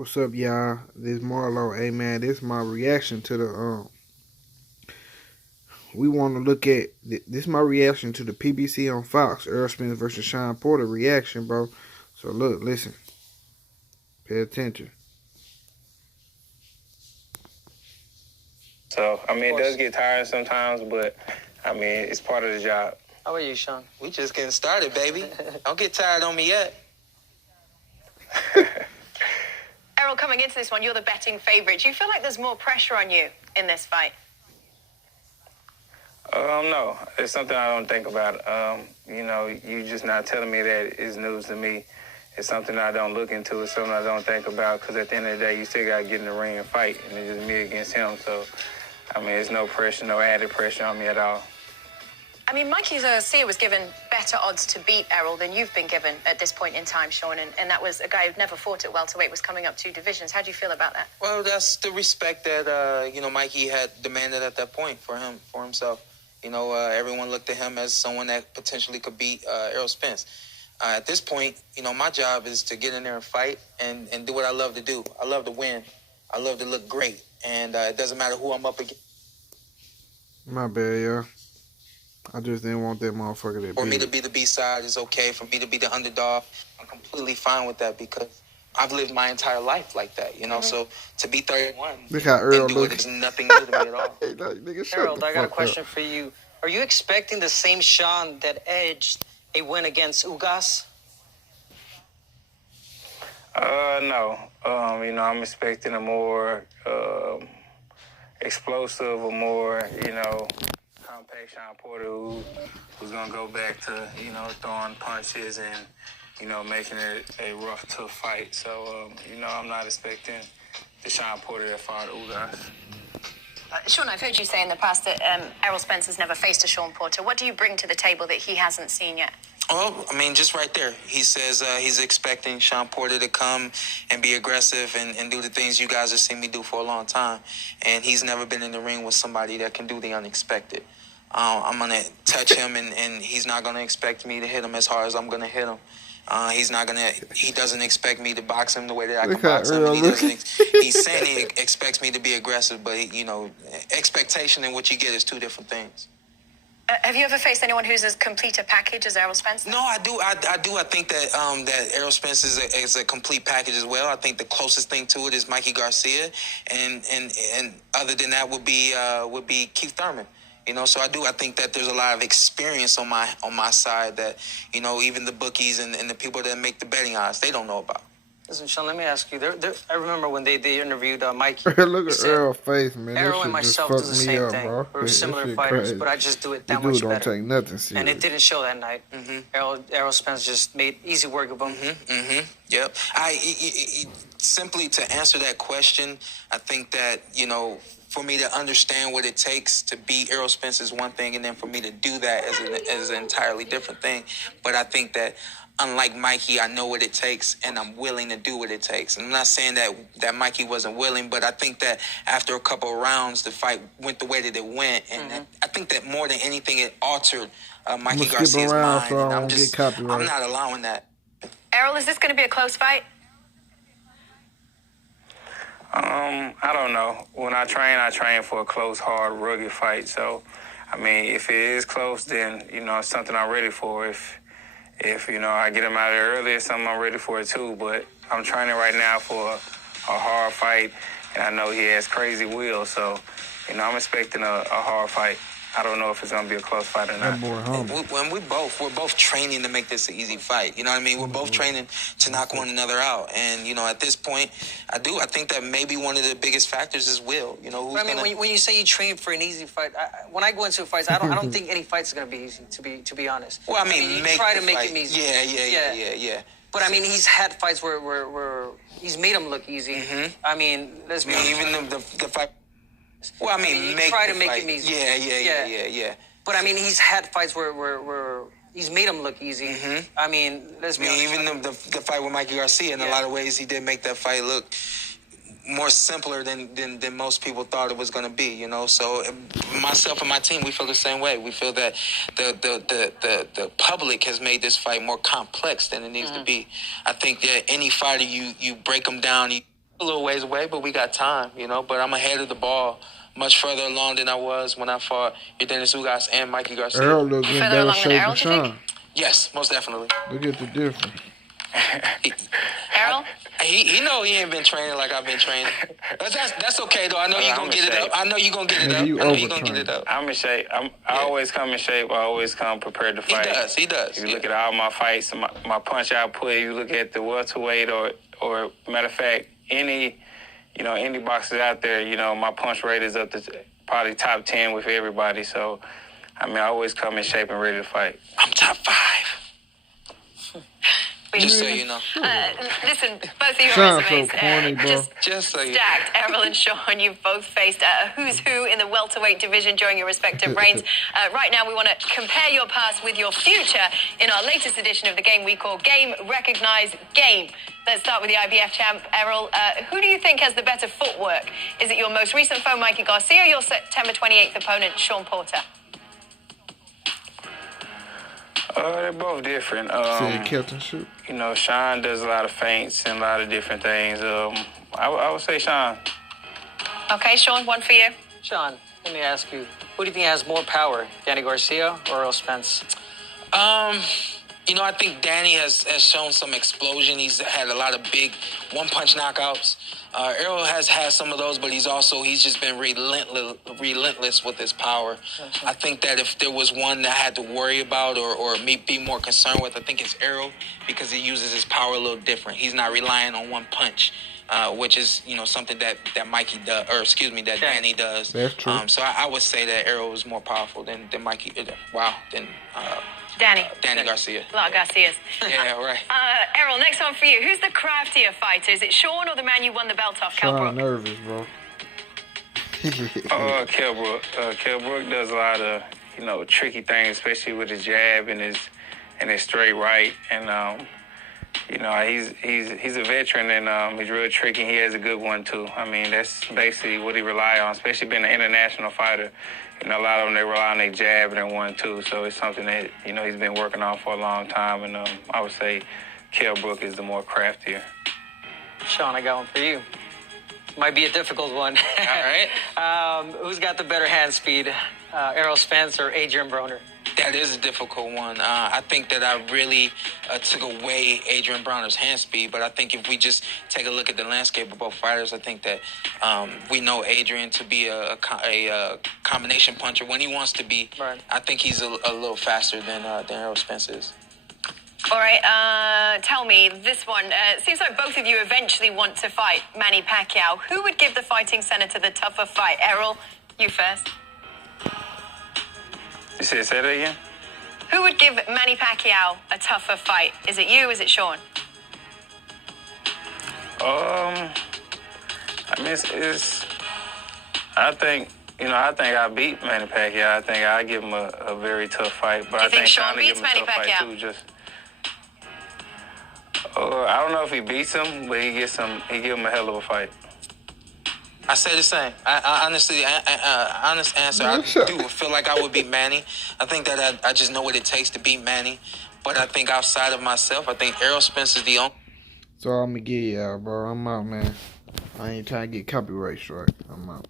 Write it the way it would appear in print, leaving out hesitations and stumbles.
What's up, y'all? This Marlo. Hey, man, this is my reaction to the. We want to look at. This is my reaction to the PBC on Fox, Errol Spence versus Shawn Porter reaction, bro. So, look, listen. Pay attention. So, I mean, it does get tiring sometimes, but, I mean, it's part of the job. How about you, Shawn? We just getting started, baby. Don't get tired on me yet. Errol, coming into this one, you're the betting favourite. Do you feel like there's more pressure on you in this fight? No, it's something I don't think about. You just not telling me that is news to me. It's something I don't look into. It's something I don't think about because at the end of the day, you still got to get in the ring and fight, and it's just me against him. So, I mean, there's no pressure, no added pressure on me at all. I mean, Mikey Garcia was given better odds to beat Errol than you've been given at this point in time, Shawn, and that was a guy who'd never fought at welterweight, was coming up 2 divisions. How do you feel about that? Well, that's the respect that Mikey had demanded at that point for himself. Everyone looked at him as someone that potentially could beat Errol Spence. At this point, my job is to get in there and fight and do what I love to do. I love to win. I love to look great, and it doesn't matter who I'm up against. My bad, y'all. I just didn't want that motherfucker to For me to be the B-side is okay. For me to be the underdog, I'm completely fine with that because I've lived my entire life like that, So to be 31 Look how Errol and do it is nothing new to me at all. Hey, nigga, shut Errol, the I got a fuck question up. for you. Are you expecting the same Shawn that edged a win against Ugas? No. I'm expecting a more explosive, a more, compact Shawn Porter who's going to go back to, throwing punches and, making it a rough, tough fight. So, I'm not expecting the Shawn Porter that fought Ugas. Shawn, I've heard you say in the past that Errol Spence has never faced a Shawn Porter. What do you bring to the table that he hasn't seen yet? Well, I mean, just right there. He says he's expecting Shawn Porter to come and be aggressive and do the things you guys have seen me do for a long time. And he's never been in the ring with somebody that can do the unexpected. I'm going to touch him, and he's not going to expect me to hit him as hard as I'm going to hit him. He doesn't expect me to box him the way that I can box him. And he's saying he expects me to be aggressive, but, expectation and what you get is 2 different things. Have you ever faced anyone who's as complete a package as Errol Spence? No, I do. I do. I think that that Errol Spence is a complete package as well. I think the closest thing to it is Mikey Garcia, and other than that would be Keith Thurman. So I think that there's a lot of experience on my side that even the bookies and the people that make the betting odds, they don't know about. Listen, Shawn, let me ask you. I remember when they interviewed Mikey. Look at Errol's face, man. Errol and myself do the same up, thing. bro. We're similar fighters, crazy. but I just do it that You much don't better. take nothing serious. And it didn't show that night. Errol Spence just made easy work of him. Yep. Simply to answer that question, I think that, for me to understand what it takes to beat Errol Spence is one thing, and then for me to do that is an entirely different thing. But I think that unlike Mikey, I know what it takes, and I'm willing to do what it takes. And I'm not saying that Mikey wasn't willing, but I think that after a couple of rounds, the fight went the way that it went. And I think that more than anything, it altered Mikey Garcia's mind. So and I'm not allowing that. Errol, is this going to be a close fight? I don't know. When I train for a close, hard, rugged fight. So, I mean, if it is close, then, it's something I'm ready for. If I get him out of there early, it's something I'm ready for it too. But I'm training right now for a hard fight, and I know he has crazy will. So, I'm expecting a hard fight. I don't know if it's going to be a close fight or not. We're both training to make this an easy fight. You know what I mean? We're both training to knock one another out. And, at this point, I think that maybe one of the biggest factors is will. When you say you train for an easy fight, when I go into fights, I don't think any fight's going to be easy, to be honest. Well, I mean you try to make it easy. Yeah. But, he's had fights where he's made them look easy. Let's be honest. Even the fight. Well, try to make it easy. Yeah. But he's had fights where he's made them look easy. Let's be honest. Even the fight with Mikey Garcia, in a lot of ways, he did make that fight look more simpler than most people thought it was going to be. So myself and my team, we feel the same way. We feel that the public has made this fight more complex than it needs to be. I think that any fighter you break them down. a little ways away, but we got time, you know. But I'm ahead of the ball, much further along than I was when I fought Dennis Ugas and Mikey Garcia. Errol looks in Further better along than shape Errol, than do you think? Shawn. Yes, most definitely. Look at the difference. Errol? He know he ain't been training like I've been training. That's okay though. I know you're gonna get it up. I know you're gonna get it up. I know you're gonna get it up. I'm in shape. I always come in shape. I always come prepared to fight. He does. If you look at all my fights, my punch output, you look at the welterweight or matter of fact, any boxers out there, my punch rate is up to probably top 10 with everybody. So, I mean, I always come in shape and ready to fight. I'm top 5. Just so you know. Listen, both of your Shawn's so resumes corny, bro. Just so you know. stacked. Errol and Shawn, you've both faced a who's who in the welterweight division during your respective reigns. Right now, we want to compare your past with your future in our latest edition of the game we call Game, Recognize, Game. Let's start with the IBF champ, Errol. Who do you think has the better footwork? Is it your most recent foe, Mikey Garcia, or your September 28th opponent, Shawn Porter? They're both different. Said Kelton shoot. Shawn does a lot of feints and a lot of different things. I would say Shawn. Okay, Shawn, one for you. Shawn, let me ask you, who do you think has more power, Danny Garcia or Errol Spence? I think Danny has shown some explosion. He's had a lot of big one-punch knockouts. Errol has had some of those, but he's just been relentless with his power. I think that if there was one that I had to worry about or be more concerned with, I think it's Errol, because he uses his power a little different. He's not relying on one punch, which is something that Mikey does, that Danny does. That's true. So I would say that Errol is more powerful than Mikey. Danny Garcia. A lot of Garcias. Yeah, right. Errol, next one for you. Who's the craftier fighter? Is it Shawn or the man you won the belt off, Kell Shawn Brook? nervous, bro. Kell Brook. Kell Brook does a lot of, tricky things, especially with his jab and his straight right. And, he's a veteran and he's real tricky. He has a good one, too. I mean, that's basically what he relies on, especially being an international fighter. A lot of them, they rely on their jab and their 1-2. So it's something that, he's been working on for a long time. And I would say Kell Brook is the more craftier. Shawn, I got one for you. Might be a difficult one. All right. Who's got the better hand speed, Errol Spence or Adrian Broner? That is a difficult one. I think that I really took away Adrian Broner's hand speed, but I think if we just take a look at the landscape of both fighters, I think that we know Adrian to be a combination puncher when he wants to be. Right. I think he's a little faster than Errol Spence is. All right, tell me, this one. It seems like both of you eventually want to fight Manny Pacquiao. Who would give the fighting senator the tougher fight? Errol, you first. You say that again? Who would give Manny Pacquiao a tougher fight? Is it you? Is it Shawn? I mean, I think I beat Manny Pacquiao. I think I give him a very tough fight. But Do you I think Shawn Shawn give beats him a Manny tough Pacquiao? fight too. I don't know if he beats him, but he give him a hell of a fight. I say the same. I honestly, honest answer, I do feel like I would beat Manny. I think that I just know what it takes to beat Manny. But I think outside of myself, I think Errol Spence is the only. So I'm gonna get y'all, bro. I'm out, man. I ain't trying to get copyright strike. I'm out.